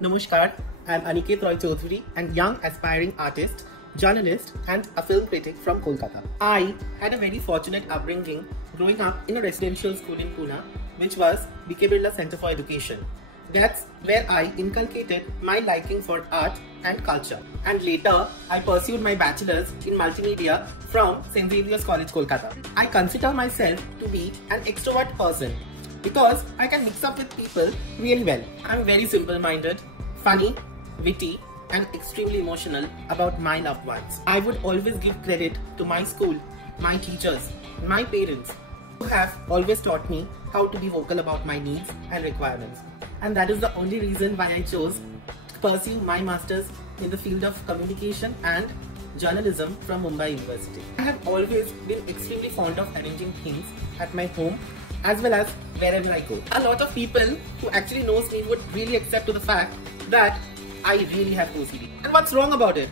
Namaskar, I am Aniket Chowdhury, and young aspiring artist, journalist and a film critic from Kolkata. I had a very fortunate upbringing growing up in a residential school in Pune, which was B.K. Birla Center for Education. That's where I inculcated my liking for art and culture. And later, I pursued my bachelor's in multimedia from St. Xavier's College, Kolkata. I consider myself to be an extrovert person because I can mix up with people really well. I'm very simple-minded, funny, witty, and extremely emotional about my loved ones. I would always give credit to my school, my teachers, my parents, who have always taught me how to be vocal about my needs and requirements. And that is the only reason why I chose to pursue my master's in the field of communication and journalism from Mumbai University. I have always been extremely fond of arranging things at my home as well as wherever I go. A lot of people who actually knows me would really accept to the fact that I really have OCD. And what's wrong about it?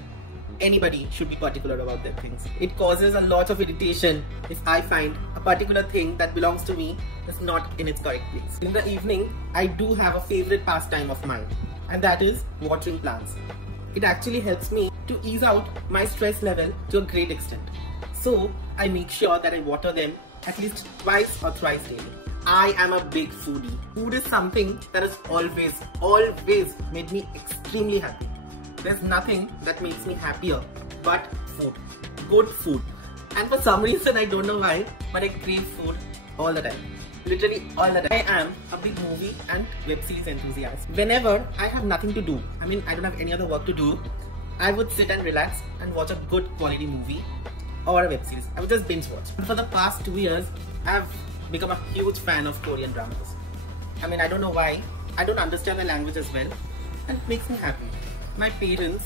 Anybody should be particular about their things. It causes a lot of irritation if I find a particular thing that belongs to me is not in its correct place. In the evening, I do have a favorite pastime of mine, and that is watering plants. It actually helps me to ease out my stress level to a great extent. So I make sure that I water them at least twice or thrice daily. I am a big foodie. Food is something that has always made me extremely happy. There's nothing that makes me happier but food. Good food. And for some reason, I don't know why, but I crave food all the time. Literally all the time. I am a big movie and web series enthusiast. Whenever I have nothing to do, I don't have any other work to do, I would sit and relax and watch a good quality movie or a web series. I would just binge watch. And for the past 2 years, I've become a huge fan of Korean dramas. I don't know why. I don't understand the language as well, and it makes me happy. My parents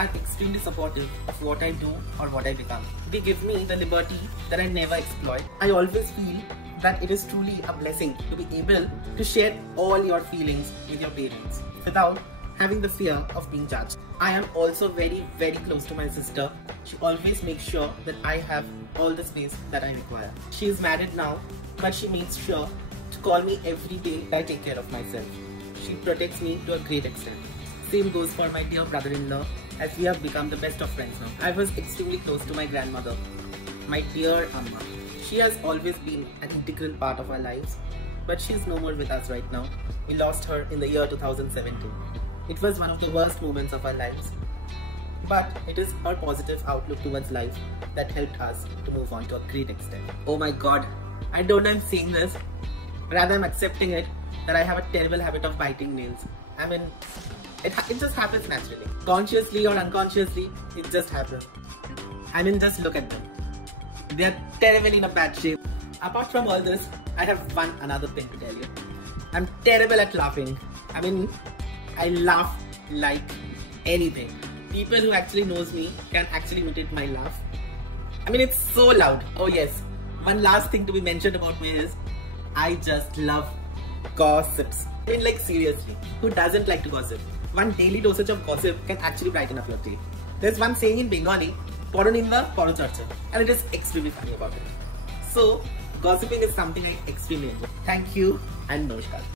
are extremely supportive of what I do or what I become. They give me the liberty that I never exploit. I always feel that it is truly a blessing to be able to share all your feelings with your parents without having the fear of being judged. I am also very close to my sister. She always makes sure that I have all the space that I require. She is married now, but she makes sure to call me every day that I take care of myself. She protects me to a great extent. Same goes for my dear brother-in-law, as we have become the best of friends now. I was extremely close to my grandmother, my dear Amma. She has always been an integral part of our lives, but she is no more with us right now. We lost her in the year 2017. It was one of the worst moments of our lives, but it is her positive outlook towards life that helped us to move on to a great extent. Oh my god, I don't know I'm saying this, rather I'm accepting it that I have a terrible habit of biting nails. It just happens naturally. Consciously or unconsciously, it just happens. Just look at them. They are terribly in a bad shape. Apart from all this, I have another thing to tell you. I'm terrible at laughing. I laugh like anything. People who actually knows me can actually imitate my laugh. It's so loud. Oh yes, one last thing to be mentioned about me is I just love gossips. Seriously, who doesn't like to gossip? One daily dosage of gossip can actually brighten up your day. There's one saying in Bengali, "Poro ninda, poro charcha," and it is extremely funny about it. So, gossiping is something I extremely enjoy. Thank you and namaskar.